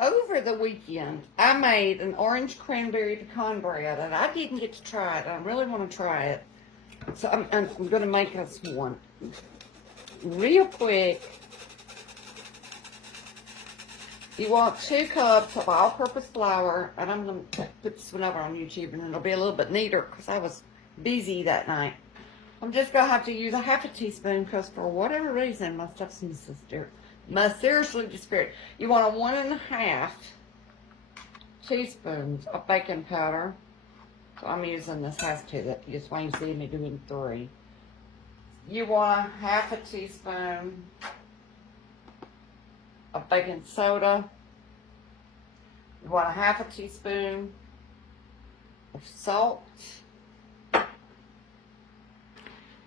Over the weekend, I made an orange cranberry pecan bread, and I didn't get to try it. I really want to try it. So I'm going to make us one real quick. You want 2 cups of all-purpose flour, and I'm going to put this one over on YouTube, and it'll be a little bit neater because I was busy that night. I'm just going to have to use a half a teaspoon because for whatever reason, my stuff's must seriously disappeared. You want a 1.5 teaspoons of baking powder. So I'm using this half to that. That's why you see me doing 3. You want a half a teaspoon of baking soda. You want a half a teaspoon of salt.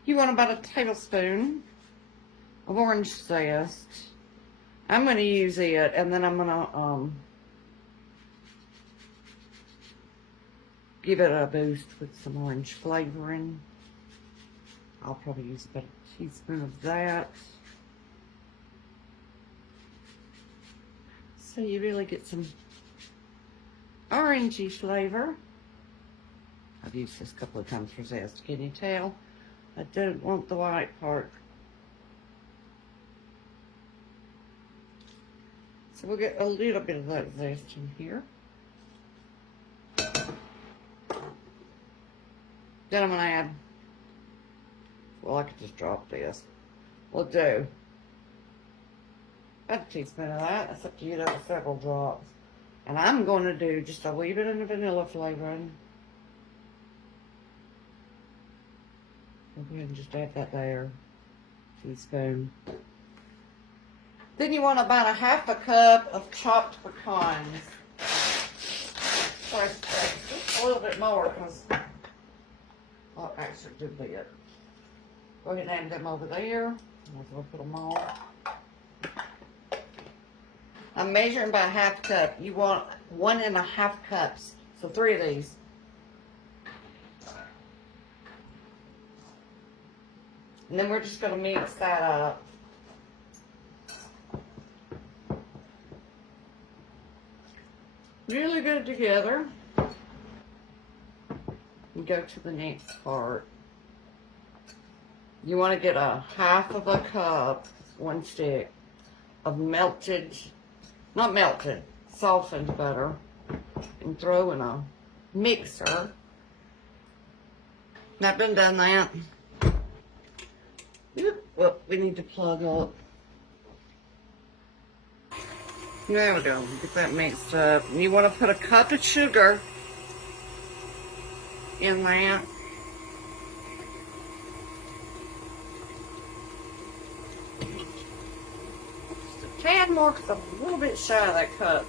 You want about a tablespoon of orange zest. I'm going to use it, and then I'm going to give it a boost with some orange flavoring. I'll probably use about a teaspoon of that. So you really get some orangey flavor. I've used this a couple of times for zest. Can you tell? I don't want the white part. So we'll get a little bit of that zest in here. Then I'm going to add, well, I could just drop this. We'll do about a teaspoon of that. That's up to you, that's several drops. And I'm going to do just a wee bit of the vanilla flavoring. I'll go ahead and just add that there. Teaspoon. Then you want about a half a cup of chopped pecans. Sorry, just a little bit more because, well, actually did it. Go ahead and add them over there. Might as well put them all. I'm measuring by a half cup. You want 1.5 cups. So 3 of these. And then we're just going to mix that up. Really good together. And go to the next part. You want to get a half of a cup, 1 stick, of melted, not melted, softened butter, and throw in a mixer. Not been done that. Well, we need to plug up. There we go. Get that mixed up. And you want to put a cup of sugar in that. Just a tad more because I'm a little bit shy of that cup.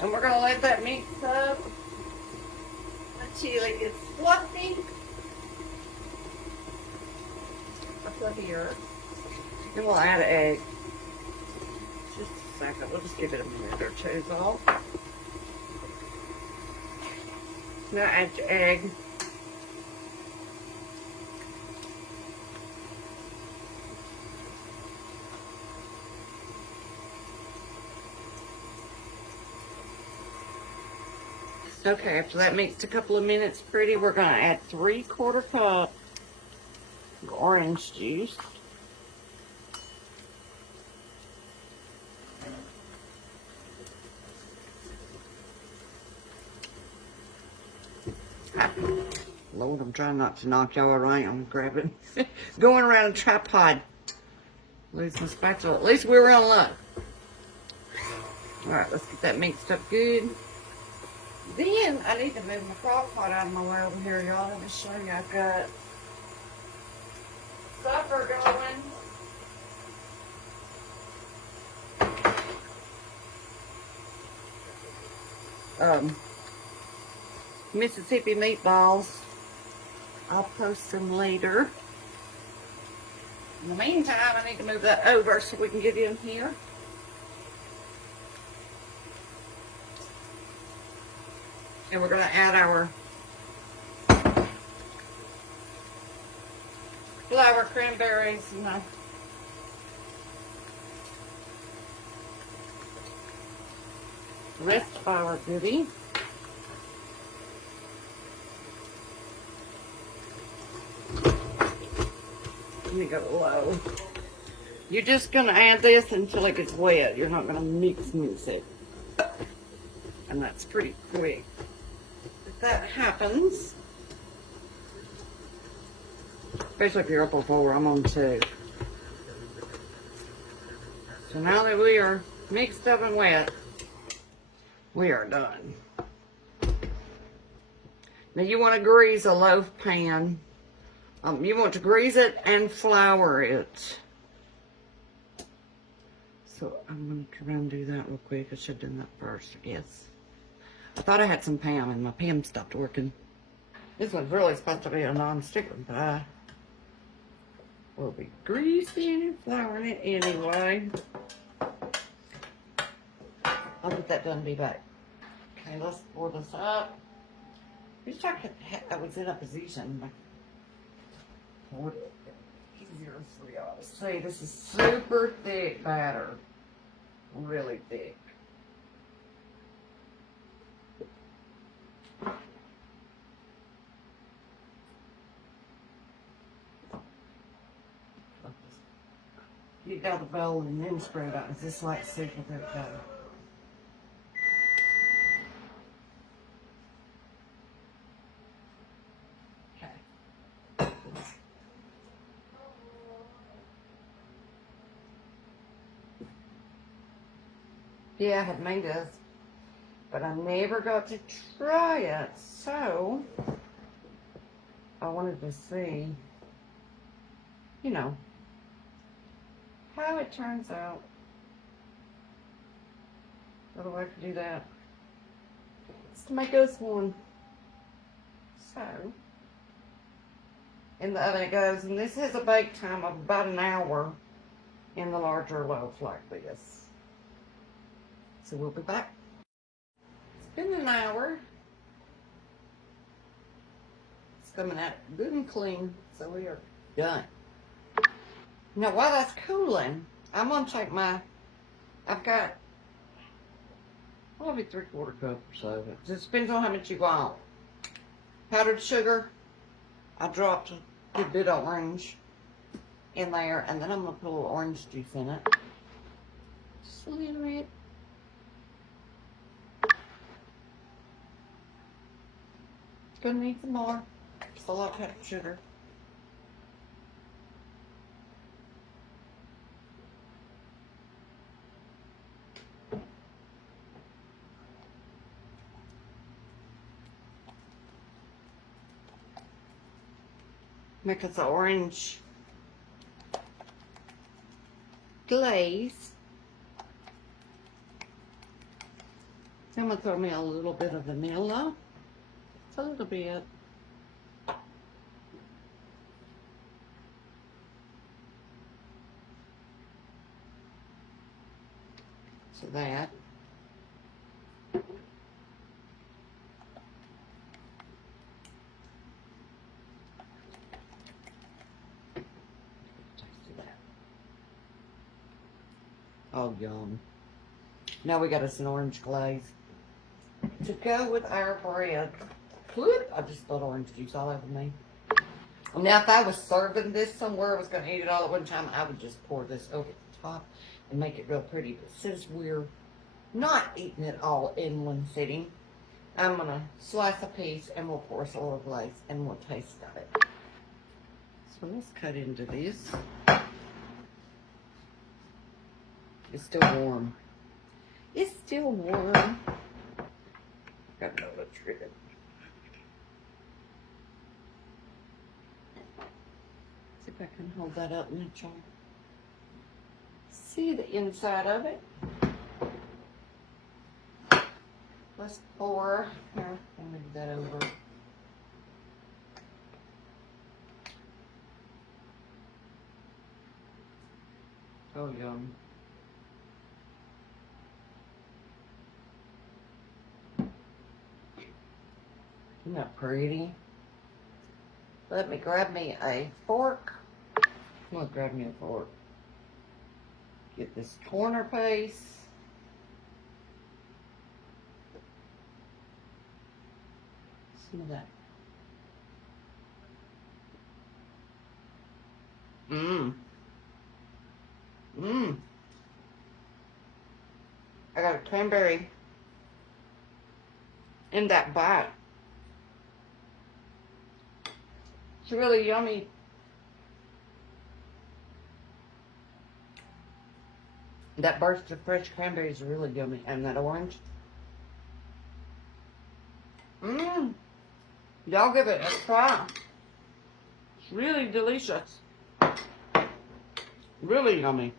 And we're going to let that mix up until it gets fluffy. Here. Then we'll add an egg. Just a second. We'll just give it a minute or two off. Now add your egg. Okay, after that mixed a couple of minutes pretty, we're going to add 3/4 cup of orange juice. Lord, I'm trying not to knock y'all around. I'm grabbing, going around a tripod. Lose my spatula. At least we're in luck. All right, let's get that mixed up good. Then I need to move my crockpot out of my way over here, y'all. Let me show you. I've got supper going. Mississippi meatballs. I'll post them later. In the meantime, I need to move that over so we can get in here. And we're going to add our flour, cranberries, and Zest flour goodie. Let me go low. You're just going to add this until it gets wet. You're not going to mix it. And that's pretty quick. If that happens, especially if you're up on 4, I'm on 2. So now that we are mixed up and wet, we are done. Now you want to grease a loaf pan. You want to grease it and flour it. So I'm going to try and do that real quick. I should have done that first, I guess. I thought I had some Pam and my Pam stopped working. This one's really supposed to be a non-sticker, but I will be greasing and flouring it anyway. I'll get that done and be back. Okay, let's pour this up. Wish I was in a position. Pour it easier for y'all to see. This is super thick batter. Really thick. Get out the bowl and then spread it out. It's just like super thick batter. Yeah, I had made this, but I never got to try it, so I wanted to see, you know, how it turns out. What do I have to do that? It's to make us one. So, in the oven it goes, and this has a bake time of about an hour in the larger loaf like this. So we'll be back. It's been an hour. It's coming out good and clean, so we are done. Now while that's cooling, I'm gonna take I've got probably 3/4 cup or so. It just depends on how much you want. Powdered sugar. I dropped a good bit of orange in there, and then I'm gonna put a little orange juice in it. Just a little bit. Gonna need some more. Just a lot of powdered sugar. Make us an orange glaze. I'm gonna throw me a little bit of vanilla. A little bit. So that. Oh, yum. Now we got us an orange glaze to go with our bread. I just spilled orange juice all over me. Now, if I was serving this somewhere, I was going to eat it all at one time, I would just pour this over the top and make it real pretty. But since we're not eating it all in one sitting, I'm going to slice a piece and we'll pour us a little glaze and we'll taste of it. So let's cut into this. It's still warm. It's still warm. Got no trigger. See if I can hold that up and let y'all see the inside of it. Let's pour. Here, I'll move that over. Oh, yum. Isn't that pretty? Let me grab me a fork. I'm gonna grab me a fork. Get this corner piece. some of that. Mmm. Mmm. I got a cranberry in that bite. It's really yummy. That burst of fresh cranberry is really yummy. And that orange. Mmm. Y'all give it a try. It's really delicious. Really yummy.